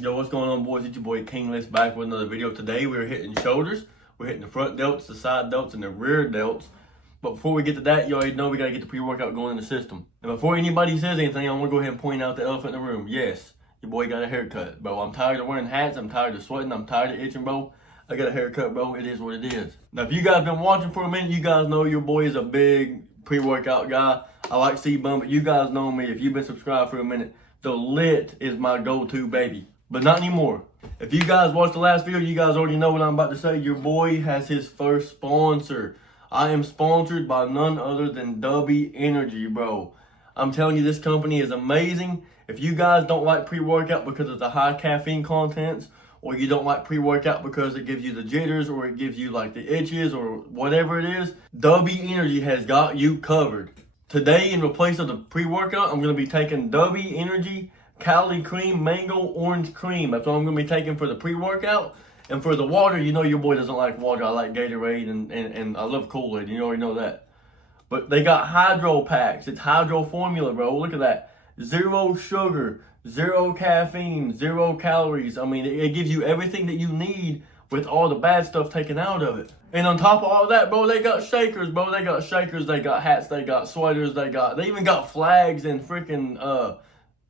Yo, what's going on, boys? It's your boy Kingless back with another video. Today we're hitting shoulders. We're hitting the front delts, the side delts, and the rear delts. But before we get to that, you already know we got to get the pre-workout going in the system. And before anybody says anything, I'm going to go ahead and point out the elephant in the room. Yes, your boy got a haircut. Bro, I'm tired of wearing hats. I'm tired of sweating. I'm tired of itching, bro. I got a haircut, bro. It is what it is. Now, if you guys been watching for a minute, you guys know your boy is a big pre-workout guy. I like C-Bum, but you guys know me. If you've been subscribed for a minute, the lit is my go-to, baby. But not anymore. If you guys watched the last video, you guys already know what I'm about to say. Your boy has his first sponsor. I am sponsored by none other than W Energy, bro. I'm telling you, this company is amazing. If you guys don't like pre-workout because of the high caffeine contents, or you don't like pre-workout because it gives you the jitters, or it gives you like the itches, or whatever it is, W Energy has got you covered. Today, in replace of the pre-workout, I'm going to be taking W Energy Cali Cream Mango Orange Cream. That's what I'm going to be taking for the pre-workout. And for the water, you know your boy doesn't like water. I like Gatorade and I love Kool-Aid. You already know that. But they got hydro packs. It's hydro formula, bro. Look at that. 0 sugar, 0 caffeine, 0 calories. I mean, it gives you everything that you need with all the bad stuff taken out of it. And on top of all that, bro, they got shakers, bro. They got shakers, they got hats, they got sweaters, they even got flags and freaking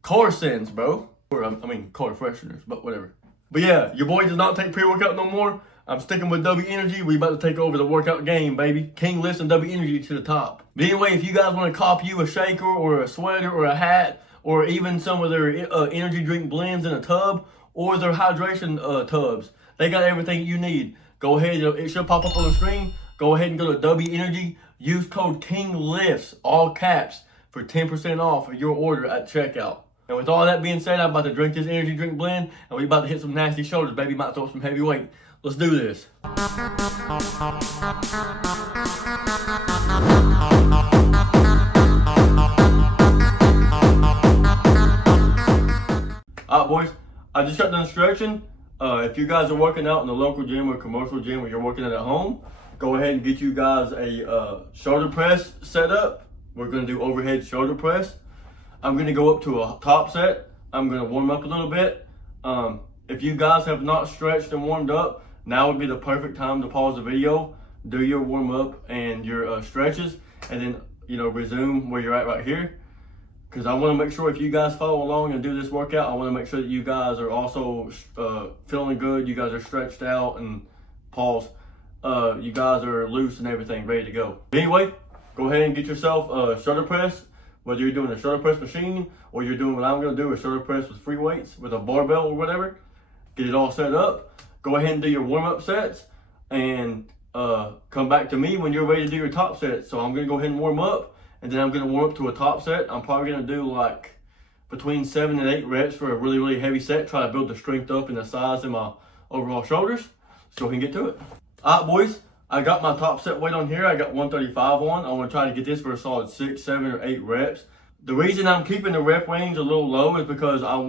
car scents, bro. Or, I mean, car fresheners, but whatever. But yeah, your boy does not take pre-workout no more. I'm sticking with W Energy. We about to take over the workout game, baby. Kingless and W Energy to the top. But anyway, if you guys want to cop you a shaker or a sweater or a hat, or even some of their energy drink blends in a tub, or their hydration tubs, they got everything you need. Go ahead, it should pop up on the screen. Go ahead and go to W Energy. Use code KINGLIFTS, all caps, for 10% off of your order at checkout. And with all that being said, I'm about to drink this energy drink blend, and we about to hit some nasty shoulders, baby. Might throw some heavy weight. Let's do this. Alright, boys. I just got done stretching. If you guys are working out in the local gym or commercial gym, or you're working at home, go ahead and get you guys a shoulder press set up. We're going to do overhead shoulder press. I'm going to go up to a top set. I'm going to warm up a little bit. If you guys have not stretched and warmed up, now would be the perfect time to pause the video, do your warm up and your stretches, and then, resume where you're at right here. Because I want to make sure if you guys follow along and do this workout, I want to make sure that you guys are also feeling good. You guys are stretched out and pause. You guys are loose and everything, ready to go. Anyway, go ahead and get yourself a shoulder press. Whether you're doing a shoulder press machine or you're doing what I'm going to do, a shoulder press with free weights, with a barbell or whatever, get it all set up. Go ahead and do your warm-up sets and come back to me when you're ready to do your top sets. So I'm going to go ahead and warm up, and then I'm going to warm up to a top set. I'm probably going to do like between 7 and 8 reps for a really, really heavy set. Try to build the strength up and the size in my overall shoulders so we can get to it. All right, boys. I got my top set weight on here. I got 135 on. I want to try to get this for a solid 6, 7, or 8 reps. The reason I'm keeping the rep range a little low is because I'm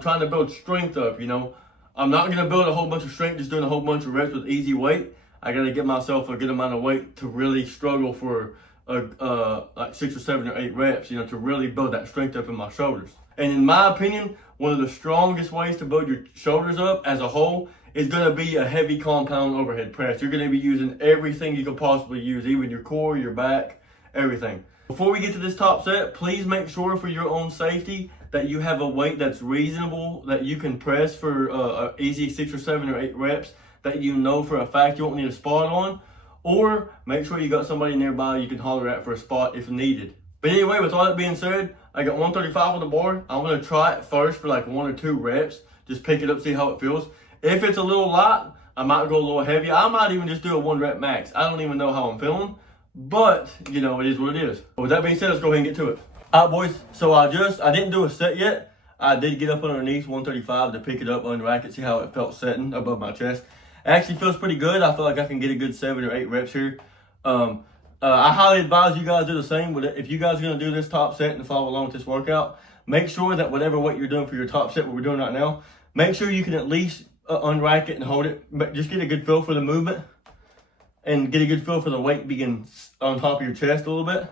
trying to build strength up, I'm not going to build a whole bunch of strength just doing a whole bunch of reps with easy weight. I got to give myself a good amount of weight to really struggle for like 6 or 7 or 8 reps, to really build that strength up in my shoulders. And in my opinion, one of the strongest ways to build your shoulders up as a whole is going to be a heavy compound overhead press. You're going to be using everything you could possibly use, even your core, your back, everything. Before we get to this top set, please make sure for your own safety that you have a weight that's reasonable, that you can press for an easy 6 or 7 or 8 reps, that you know for a fact you won't need a spot on, or make sure you got somebody nearby you can holler at for a spot if needed. But anyway, with all that being said, I got 135 on the bar. I'm going to try it first for like 1 or 2 reps. Just pick it up, see how it feels. If it's a little light, I might go a little heavy. I might even just do a 1 rep max. I don't even know how I'm feeling, but it is what it is. But with that being said, let's go ahead and get to it. All right, boys. So I didn't do a set yet. I did get up underneath 135 to pick it up, unrack it, see how it felt setting above my chest. It actually feels pretty good. I feel like I can get a good 7 or 8 reps here. I highly advise you guys do the same. But if you guys are going to do this top set and follow along with this workout, make sure that whatever weight you're doing for your top set, what we're doing right now, make sure you can at least unrack it and hold it. But just get a good feel for the movement and get a good feel for the weight being on top of your chest a little bit.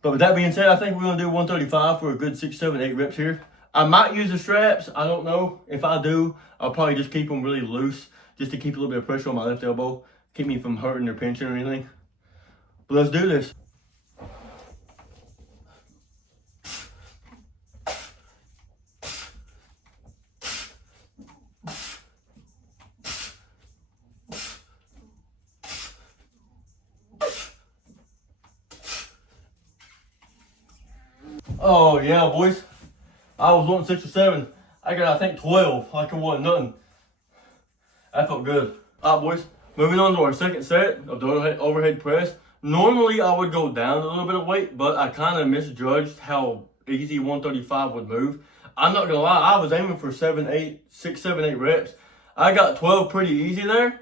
But with that being said, I think we're going to do 135 for a good 6, 7, 8 reps here. I might use the straps. I don't know. If I do, I'll probably just keep them really loose just to keep a little bit of pressure on my left elbow. Keep me from hurting or pinching or anything. But let's do this. Oh yeah, boys. I was wanting 6 or 7. I got, I think, 12. Like it wasn't nothing. That felt good. Alright, boys. Moving on to our second set of the overhead press. Normally, I would go down a little bit of weight, but I kind of misjudged how easy 135 would move. I'm not gonna lie, I was aiming for 6, 7, 8 reps. I got 12 pretty easy there.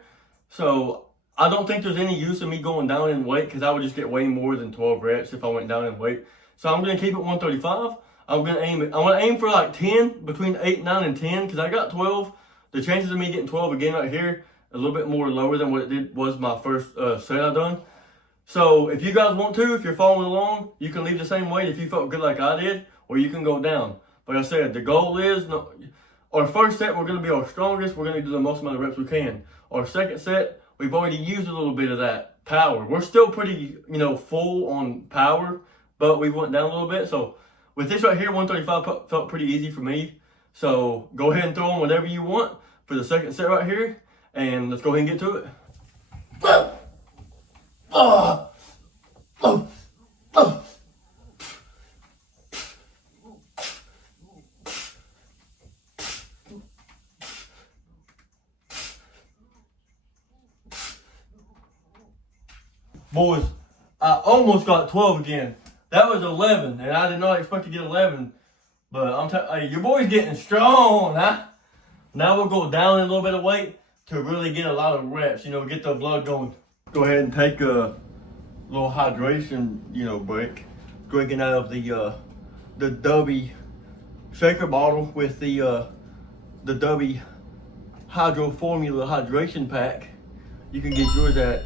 So I don't think there's any use of me going down in weight because I would just get way more than 12 reps if I went down in weight. So I'm gonna keep it 135. I'm gonna aim for like 10, between 8, 9, and 10, because I got 12. The chances of me getting 12 again right here a little bit more lower than what it was my first set I done. So if you guys want to, if you're following along, you can leave the same weight if you felt good like I did, or you can go down. Like I said, the goal is, our first set we're gonna be our strongest. We're gonna do the most amount of reps we can. Our second set, we've already used a little bit of that power. We're still pretty, full on power, but we went down a little bit. So with this right here, 135 felt pretty easy for me. So go ahead and throw on whatever you want for the second set right here. And let's go ahead and get to it. Boys, I almost got 12 again. That was 11, and I did not expect to get 11. But hey, your boy's getting strong, huh? Now we'll go down in a little bit of weight to really get a lot of reps, get the blood going. Go ahead and take a little hydration, break. Drinking out of the Dubby shaker bottle with the Dubby Hydro Formula hydration pack. You can get yours at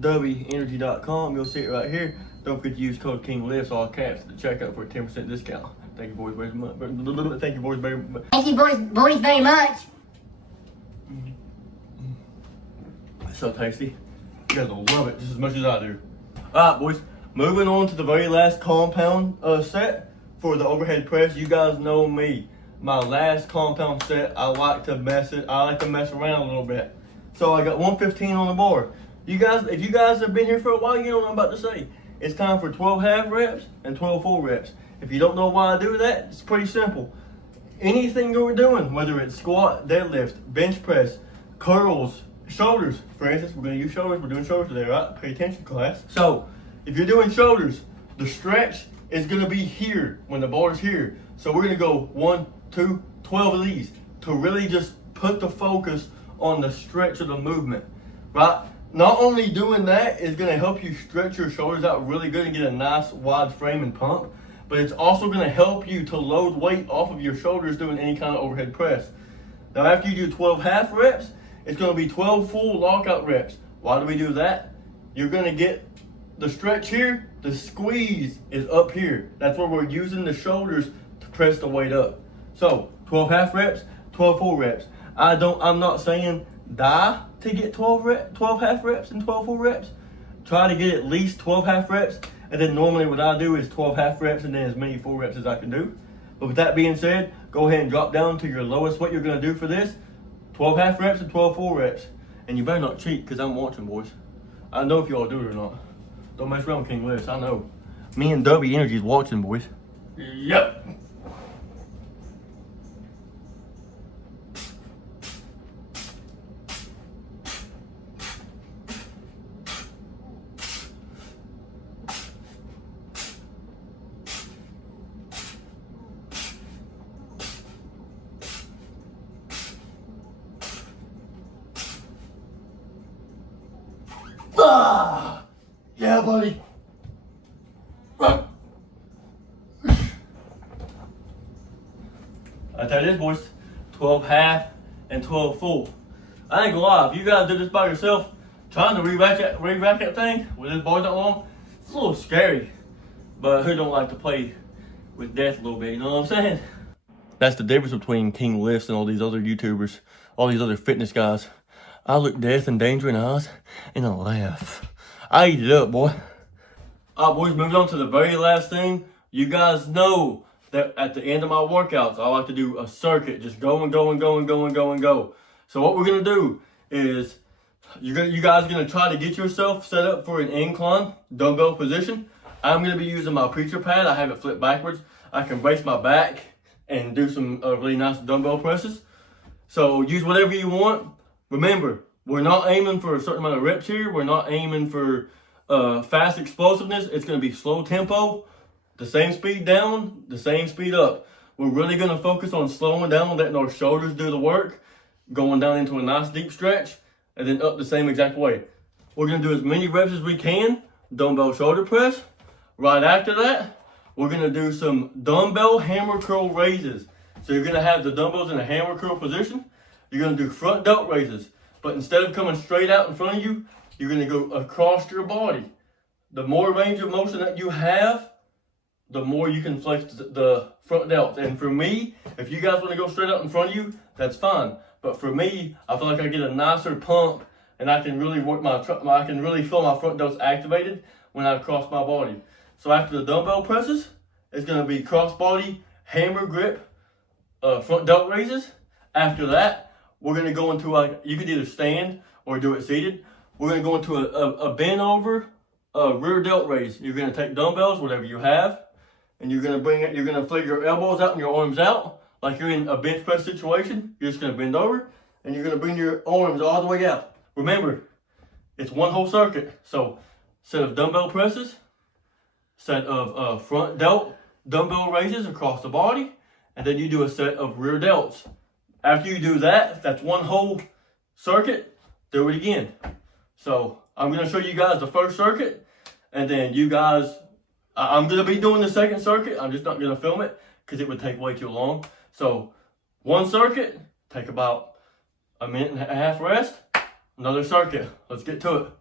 DubbyEnergy.com. You'll see it right here. Don't forget to use code KINGLIFTS, all caps, at the checkout for a 10% discount. Thank you, boys, very much. Thank you, boys, very much. Thank you, boys very much. So tasty. You guys will love it just as much as I do. Alright, boys. Moving on to the very last compound set for the overhead press. You guys know me. My last compound set, I like to mess around a little bit. So I got 115 on the bar. If you guys have been here for a while, you know what I'm about to say. It's time for 12 half reps and 12 full reps. If you don't know why I do that, it's pretty simple. Anything you're doing, whether it's squat, deadlift, bench press, curls, shoulders. For instance, we're going to use shoulders. We're doing shoulders today, right? Pay attention, class. So, if you're doing shoulders, the stretch is going to be here when the bar is here. So we're going to go 1, 2, 12 of these to really just put the focus on the stretch of the movement, right? Not only doing that is going to help you stretch your shoulders out really good and get a nice wide frame and pump, but it's also going to help you to load weight off of your shoulders doing any kind of overhead press. Now after you do 12 half reps, it's going to be 12 full lockout reps. Why do we do that? You're going to get the stretch here, the squeeze is up here. That's where we're using the shoulders to press the weight up. So 12 half reps, 12 full reps. I'm not saying die to get 12 half reps and 12 full reps. Try to get at least 12 half reps, and then normally what I do is 12 half reps and then as many full reps as I can do. But with that being said, go ahead and drop down to your lowest what you're going to do for this. 12 half reps and 12 full reps. And you better not cheat, because I'm watching, boys. I know if you all do it or not. Don't mess around with King Lewis, I know. Me and Dubby Energy is watching, boys. Yep. Yeah, buddy. That's how it is, boys. 12 half and 12 full. I ain't gonna lie, if you guys do this by yourself, trying to re-rack that thing with this bar that long, it's a little scary. But who don't like to play with death a little bit, you know what I'm saying? That's the difference between King Lifts and all these other YouTubers, all these other fitness guys. I look death and danger in the eyes, and I laugh. I eat it up, boy. Alright, boys, moving on to the very last thing. You guys know that at the end of my workouts, I like to do a circuit. Just go and go and go and go and go and go. So what we're going to do is, you guys are going to try to get yourself set up for an incline dumbbell position. I'm going to be using my preacher pad. I have it flipped backwards. I can brace my back and do some really nice dumbbell presses. So use whatever you want. Remember, we're not aiming for a certain amount of reps here. We're not aiming for fast explosiveness. It's going to be slow tempo. The same speed down, the same speed up. We're really going to focus on slowing down, letting our shoulders do the work, going down into a nice deep stretch, and then up the same exact way. We're going to do as many reps as we can, dumbbell shoulder press. Right after that, we're going to do some dumbbell hammer curl raises. So you're going to have the dumbbells in a hammer curl position. You're going to do front delt raises. But instead of coming straight out in front of you, you're going to go across your body. The more range of motion that you have, the more you can flex the front delts. And for me, if you guys want to go straight out in front of you, that's fine. But for me, I feel like I get a nicer pump, and I can really work I can really feel my front delts activated when I cross my body. So after the dumbbell presses, it's going to be cross body, hammer grip, front delt raises. After that, we're going to go into you could either stand or do it seated. We're going to go into a bend over, rear delt raise. You're going to take dumbbells, whatever you have, and you're going to flick your elbows out and your arms out like you're in a bench press situation. You're just going to bend over, and you're going to bring your arms all the way out. Remember, it's one whole circuit. So set of dumbbell presses, set of front delt dumbbell raises across the body, and then you do a set of rear delts. After you do that, that's one whole circuit. Do it again. So I'm going to show you guys the first circuit, and then you guys, I'm going to be doing the second circuit. I'm just not going to film it because it would take way too long. So one circuit, take about a minute and a half rest. Another circuit. Let's get to it.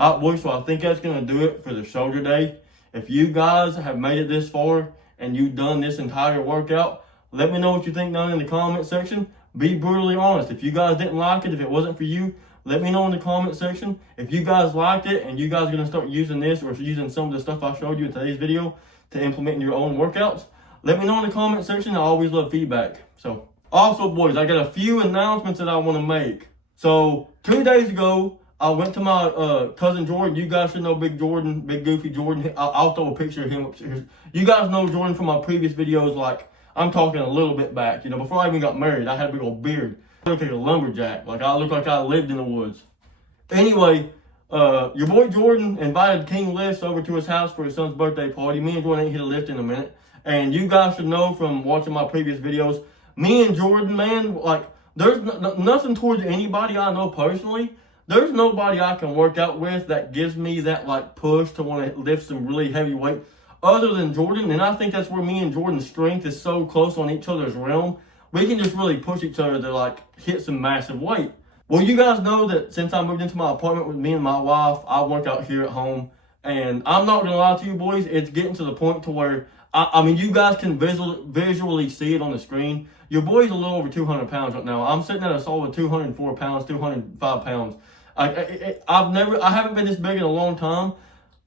Alright, boys, so I think that's going to do it for the shoulder day. If you guys have made it this far and you've done this entire workout, let me know what you think down in the comment section. Be brutally honest. If you guys didn't like it, if it wasn't for you, let me know in the comment section. If you guys liked it and you guys are going to start using this or using some of the stuff I showed you in today's video to implement in your own workouts, let me know in the comment section. I always love feedback. So, also, boys, I got a few announcements that I want to make. So, 2 days ago, I went to my cousin Jordan. You guys should know Big Jordan, Big Goofy Jordan. I'll throw a picture of him upstairs. You guys know Jordan from my previous videos. Like, I'm talking a little bit back. You know, before I even got married, I had a big old beard. I look like a lumberjack. Like, I look like I lived in the woods. Anyway, your boy Jordan invited King Lifts over to his house for his son's birthday party. Me and Jordan ain't hit a lift in a minute. And you guys should know from watching my previous videos, me and Jordan, man, like, there's nothing towards anybody I know personally. There's nobody I can work out with that gives me that like push to want to lift some really heavy weight other than Jordan. And I think that's where me and Jordan's strength is so close on each other's realm. We can just really push each other to like hit some massive weight. Well, you guys know that since I moved into my apartment with me and my wife, I work out here at home. And I'm not going to lie to you boys, it's getting to the point to where, I mean, you guys can visually see it on the screen. Your boy's a little over 200 pounds right now. I'm sitting at a solid 204 pounds, 205 pounds. I haven't been this big in a long time.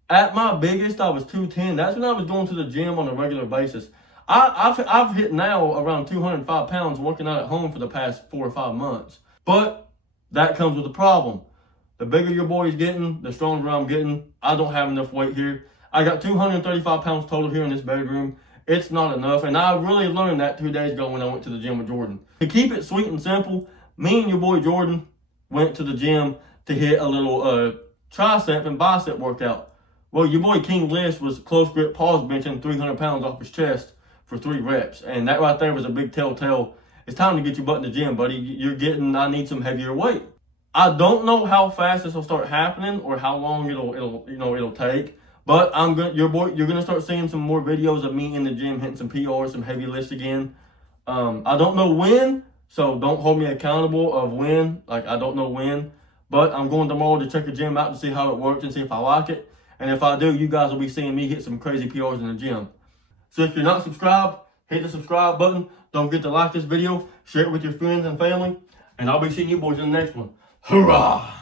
At my biggest, I was 210. That's when I was going to the gym on a regular basis. I've hit now around 205 pounds working out at home for the past 4 or 5 months. But that comes with a problem. The bigger your boy's getting, the stronger I'm getting. I don't have enough weight here. I got 235 pounds total here in this bedroom. It's not enough. And I really learned that 2 days ago when I went to the gym with Jordan. To keep it sweet and simple, me and your boy Jordan went to the gym to hit a little tricep and bicep workout. Well, your boy King Lifts was close grip pause benching 300 pounds off his chest for 3 reps. And that right there was a big telltale. It's time to get your butt in the gym, buddy. I need some heavier weight. I don't know how fast this will start happening or how long it'll take. But you're gonna start seeing some more videos of me in the gym hitting some PRs, some heavy lifts again. I don't know when, so don't hold me accountable of when. Like, I don't know when, but I'm going tomorrow to check the gym out to see how it works and see if I like it. And if I do, you guys will be seeing me hit some crazy PRs in the gym. So if you're not subscribed, hit the subscribe button. Don't forget to like this video, share it with your friends and family, and I'll be seeing you boys in the next one. Hurrah!